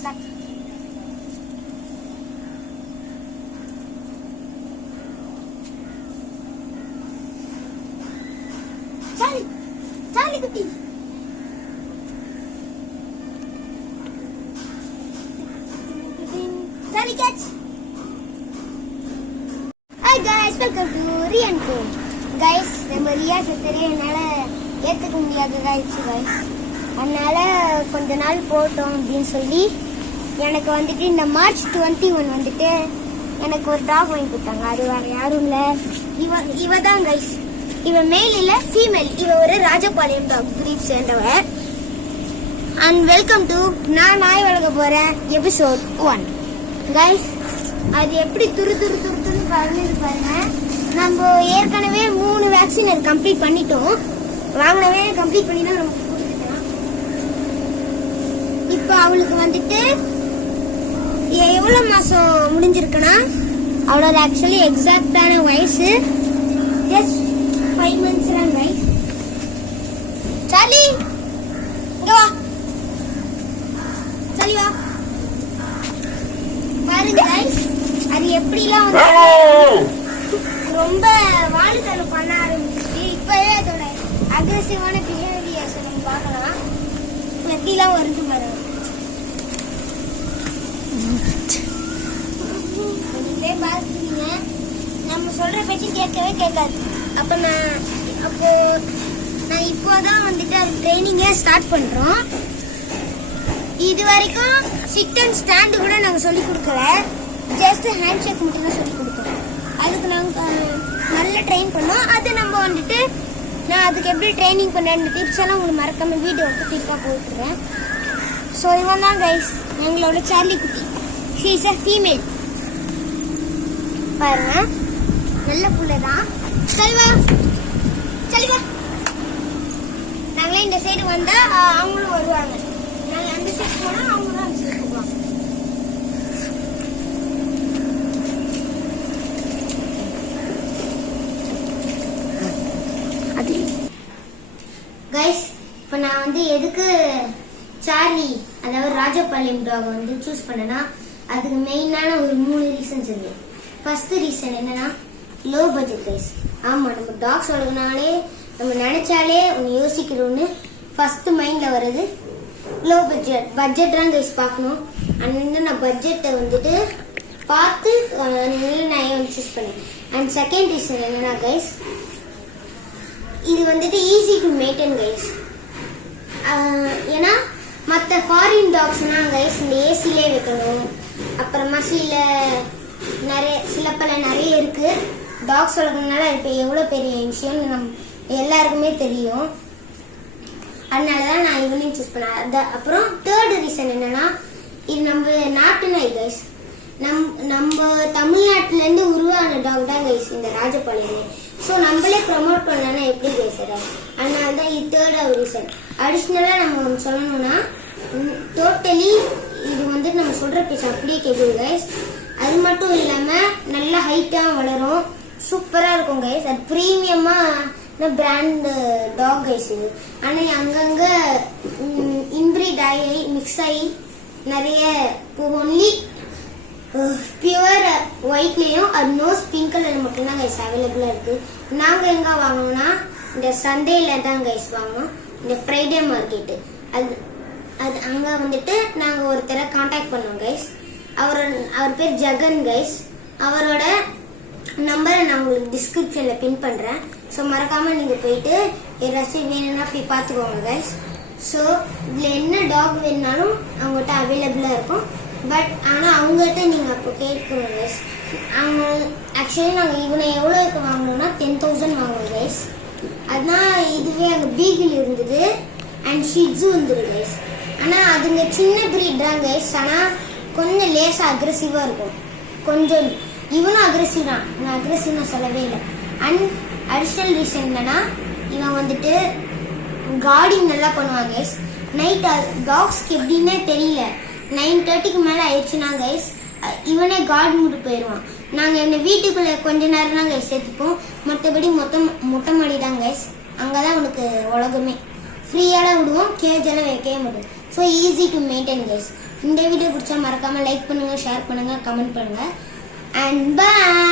Start. Sally Sally குட்டி Sally catch. Hi guys, welcome to ரியன் கோ. गाइस, நம்ம ரியா சத்தரே என்னால ஏத்துக்க முடியாததா இருந்துச்சு गाइस. அதனால கொஞ்ச நாள் போட்டோம் அப்படின்னு சொல்லி எனக்கு வந்துட்டு இந்த மார்ச் 21 வந்துட்டு எனக்கு ஒரு டாக் வாங்கி கொடுத்தாங்க. அது வேற யாரும் இல்லை, இவ தான் கைஸ். இவ மேல் இல்லை, ஃபீமேல். இவ ஒரு ராஜபாளையம் டாக் பிரீட் சேர்ந்தவ. அண்ட் வெல்கம் டு நான் நாய் வளர்க்க போறேன் எபிசோட் 1 கைஸ். அது எப்படி துரு துரு துரு துரு பறந்து பாருங்க. நம்ம ஏற்கனவே 3 வேக்சின் அது கம்ப்ளீட் பண்ணிட்டோம். வாங்கினவே கம்ப்ளீட் பண்ணி தான் நம்ம கொடுத்துட்டோம். இப்போ அவளுக்கு வந்துட்டு எவ்வளோ மாதம் முடிஞ்சிருக்குன்னா அவளோட ஆக்சுவலி எக்ஸாக்டான வயசு ஜஸ்ட் 5 months தான் கைஸ். சார்லி இங்க வா, சார்லி வா. பாருங்க கைஸ், அது எப்படிலாம் வந்து ரொம்ப வாழுத்தனம் பண்ண ஆரம்பிச்சு. இப்பவே அதோட அக்ரெசிவான பிஹேவியர்ஸ் நம்ம பார்க்கலாம். எப்படிலாம் வருது பாருங்க. பார்த்துருக்கீங்க, நம்ம சொல்ற பேச்சு கேட்கவே கேட்காது. அப்போ நான் இப்போதான் வந்துட்டு அது ட்ரைனிங்கே ஸ்டார்ட் பண்றோம். இது வரைக்கும் சிட் அண்ட் ஸ்டாண்டு கூட நாங்கள் சொல்லி கொடுக்கல, ஜஸ்ட் ஹேண்ட் ஷேக் மட்டும் தான் சொல்லி கொடுக்குறோம். அதுக்கு நாங்கள் நல்லா ட்ரெயின் பண்ணோம். அது நம்ம வந்துட்டு நான் அதுக்கு எப்படி ட்ரைனிங் பண்ணேன் டிப்ஸ் எல்லாம் உங்களுக்கு மறக்காம வீடியோ கிளிக்காக போட்டுருவேன். ஸோ இவன் தான் கைஸ் எங்களோட சார்லி குட்டி. She is a female. பாருங்க, நல்ல புள்ள தான். செல்வா செல்வா, நாங்களே இந்த சைடு வந்தா அவங்களும் வருவாங்க. நாங்கள் அந்த சைடு போனா அவங்களும் அந்த சைடு போவாங்க. அது கைஸ், இப்போ நான் வந்து எதுக்கு சார்லி அதாவது ராஜபாளையம் டாக் வந்து சூஸ் பண்ணேன்னா அதுக்கு மெயினான ஒரு 3 ரீசன்ஸ் இருக்கு. ஃபர்ஸ்ட் ரீசன் என்னன்னா லோ பட்ஜெட் கைஸ். ஆமாம், நம்ம டாக்ஸ் வளர்க்கனாலே நம்ம நினைச்சாலே ஒன்று யோசிக்கிறோன்னு ஃபர்ஸ்ட் மைண்டில் வர்றது லோ பட்ஜெட் தான் கைஸ் பார்க்கணும். அண்ட் நான் பட்ஜெட்டை வந்துட்டு பார்த்து நான் சூஸ் பண்ணேன். அண்ட் செகண்ட் ரீசன் என்னன்னா கைஸ், இது வந்துட்டு ஈஸி டு மெயின்டைன் கைஸ். ஏன்னா மற்ற ஃபாரின் டாக்ஸ்னா கைஸ் இந்த ஏசிலே வைக்கணும். அப்புறமா சில பல நிறைய இருக்கு. டாக்ஸ் வளர்க்கறதுனால இப்போ எவ்வளோ பெரிய விஷயம்னு எல்லாருக்குமே தெரியும். அதனால தான் நான் இவனையும் சூஸ் பண்ணேன். அப்புறம் தேர்ட் ரீசன் என்னன்னா, இது நம்ம நாட்டு நாய் கைஸ். நம்ம தமிழ்நாட்டிலேருந்து உருவான டாக் தான் கைஸ் இந்த ராஜபாளையம். ஸோ நம்மளே ப்ரமோட் பண்ணலன்னா எப்படி பேசுகிறேன். அதனால தான் இது தேர்ட் ரீசன். அடிஷ்னலாக நம்ம சொல்லணும்னா டோட்டலி இது வந்து நம்ம சொல்கிற பேச அப்படியே கேட்குது கைஸ். அது மட்டும் இல்லாமல் நல்லா ஹைட்டாக வளரும், சூப்பராக இருக்கும் கைஸ். அது ப்ரீமியமாக பிராண்ட் டாக் கைஸ் இது. ஆனால் அங்கங்கே இன்பிரீட் ஆகி மிக்ஸ் ஆகி நிறைய ஒன்லி பியூர் ஒயிட்லேயும் அது நோஸ் பிங்க் கலர் மட்டும்தான் கைஸ் அவைலபிளாக இருக்குது. நாங்கள் எங்கே வாங்கணும்னா இந்த சண்டேல தான் கைஸ் வாங்கணும், இந்த ஃப்ரைடே மார்க்கெட்டு. அது அங்கே வந்துட்டு நாங்கள் ஒருத்தரை காண்டாக்ட் பண்ணோம் கைஸ். அவர் பேர் ஜகன் கைஸ். அவரோட நம்பரை நான் உங்களுக்கு டிஸ்கிரிப்ஷனில் பின் பண்ணுறேன். ஸோ மறக்காமல் நீங்கள் போயிட்டு ஏதாச்சும் வேணும்னா போய் பார்த்துக்கோங்க கைஸ். ஸோ இதில் என்ன டாக் வேணுனாலும் அவங்ககிட்ட அவைலபிளாக இருக்கும். பட் ஆனால் அவங்ககிட்ட நீங்கள் அப்போ கேட்கணும் கைஸ். அவங்க ஆக்சுவலி நாங்கள் இவனை எவ்வளோக்கு வாங்கணும்னா 10,000 வாங்குவோம் கைஸ். அதுதான் இதுவே அங்கே பீகிள் இருந்தது அண்ட் ஷிட்ஸு வந்துடு கைஸ். ஆனால் அதுங்க சின்ன பிரீட் தான் கைஸ். ஆனால் கொஞ்சம் லேசாக அக்ரெசிவாக இருக்கும். கொஞ்சம் இவனும் அக்ரெசிவ் தான், நான் அக்ரெசிவ் நான் சொல்லவே இல்லை. அண்ட் அடிஷ்னல் ரீசன் என்னன்னா, இவன் வந்துட்டு கார்டிங் நல்லா பண்ணுவாங்க கைஸ். நைட் டாக்ஸ்க்கு எப்படின்னே தெரியல, 9:30க்கு மேலே ஆயிடுச்சுன்னா கைஸ் இவனே கார்டு மூட்டு போயிடுவான். நாங்கள் என்ன வீட்டுக்குள்ளே கொஞ்ச நேரம் தான் கைஸ் சேர்த்துப்போம். மற்றபடி மொட்டை மாடி தான் கைஸ். அங்கே தான் உனக்கு உலகமே. ஃப்ரீயாக விடுவோம், கேஜெல்லாம் வைக்கவே மாட்டோம். So easy to maintain guys. இந்த வீடியோ பிடிச்சா மறக்காம லைக் பண்ணுங்க, ஷேர் பண்ணுங்க, கமெண்ட் பண்ணுங்க. And by.